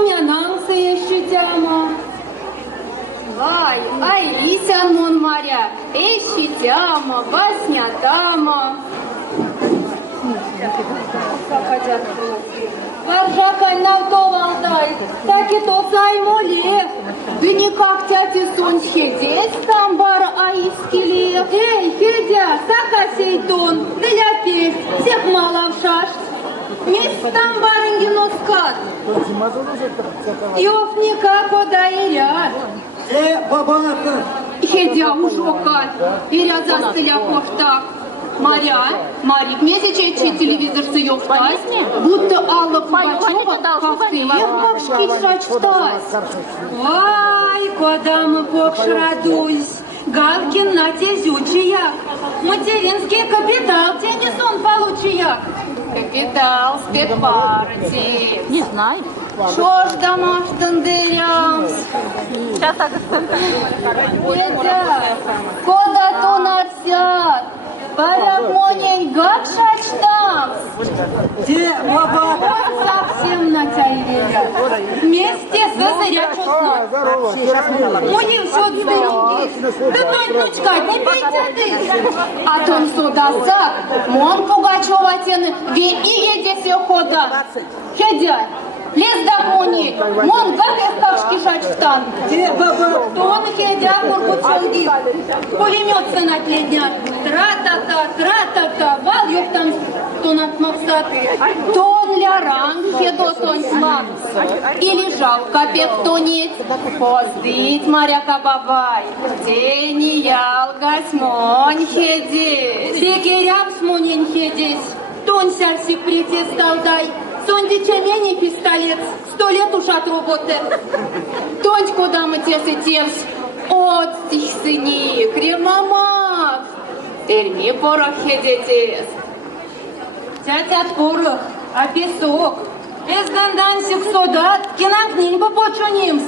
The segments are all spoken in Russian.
Помянам се еще тяма. Ай, лисян мон маря, еще тяма, басня тама. Варжака навтовалдай, так и то саймоле. Да никак тяти сончхе здесь там бар аискеле. Эй, Федя, сака сейтон, для пев, всех мало в шашт. Мест там барынги носкат. Ёвника подаирят. Бабака. Федя ужокат, иря застыля кофтак. Марик, месяче телевизор сыёвтась, будто Алла Пугачева кафе бабшки шачтась. Ай, куда мы покшрадусь, Галкин на тезючияк, материнский капитал тенесон получияк. Капитал спецпартии. Не знаю. Шо ж домашним дырямс? Сейчас так. Федя, куда то нарсят? Парамонень гак шачтамс. Где бабака? Он совсем на тайве. Вместе с высырячусно. Муил шот сдыринги. Да той внучкать не пойдет. А том судаса, мон Пугачева тены, ве и едете хода. Федя, лез домони, мон гак эскавшки шачтан. Где бабака? Тон Федя кургучонги. Пулемет сынать ледня. Тра-та-та, вал ёк там тонат мавсат. Тон ляран хедо тон слав. И лежал капек тонец. Поздыть моряка бабай. Тени ялгась монь хедись. Бекеряк смонень хедись. Тон сярсик притестал дай. Сонди чемени пистолет. 100 лет уж от работы. Тонь куда мы тесы тевс. От стих сыни, кремамак. Терми порох хедетес. Тятят порох, а песок. Без гандансик содат, кинакнин по почунимс.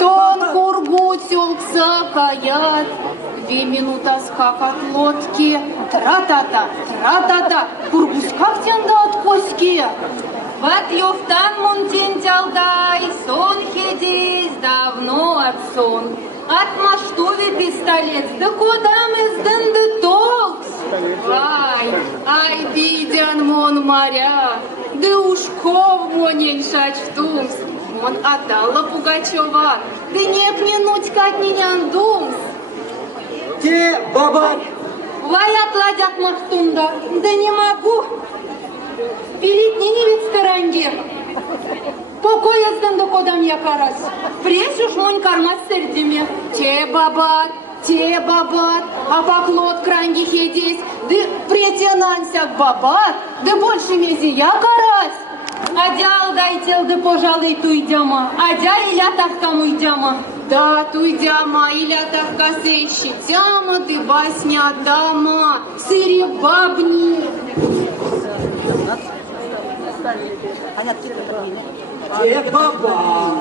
Тон кургутюл ксакаят. 2 минуты скакат лодки. Тра-та-та, кургускак тенда от коськи. Вот ёфтан мунтин тялдай, сон хедись, давно от сон. От маштове пистолет, да куда мы сдынды толкс? Ай, видян мон моря, да ушков монень шачтумс. Мон отдала Пугачева, да не княнуть катнинян думс. Где бабака? Ваят ладят махтунда, да не могу. Пилить не вид старанге. Покой яздым кодам якарас. Пресс уж монь кармас сердиме. Те бабат, а поклот кранги хедись. Да претенансяк бабат, да больше мези якарас. Адял дайтел, да пожалуй туйдяма. Адя иля тахтам уйдяма. Да, туйдяма, иля тахка сещи тяма, ты басня дама, сыри бабни. Где бабака?